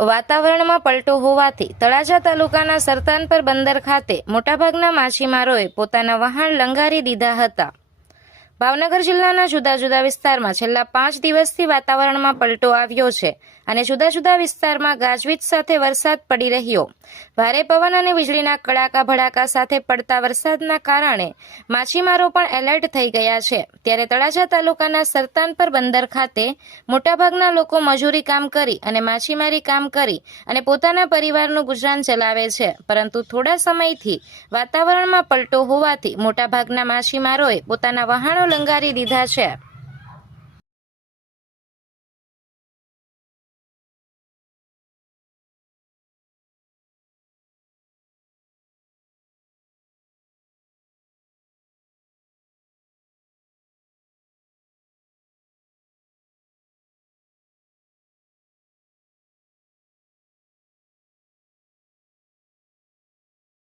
વાતાવરણમાં પલટો હોવાથી તળાજા તાલુકાના સરતાનપર બંદર ખાતે મોટાભાગના માછીમારોએ પોતાના વહાણ લંગારી દીધા હતા. ભાવનગર જિલ્લાના જુદા જુદા વિસ્તારમાં છેલ્લા પાંચ દિવસથી વાતાવરણમાં પલટો આવ્યો છે અને જુદા જુદા વિસ્તારમાં ગાજવીજ સાથે વરસાદ પડી રહ્યો. ભારે પવન અને વીજળીના કડાકા ભડાકા સાથે પડતા વરસાદના કારણે માછીમારો પણ એલર્ટ થઈ ગયા છે. ત્યારે તળાજા તાલુકાના સરતાનપર બંદર ખાતે મોટાભાગના લોકો મજૂરી કામ કરી અને માછીમારી કામ કરી અને પોતાના પરિવારનું ગુજરાન ચલાવે છે. પરંતુ થોડા સમયથી વાતાવરણમાં પલટો હોવાથી મોટાભાગના માછીમારોએ પોતાના વહાણો લંગારી દીધા છે.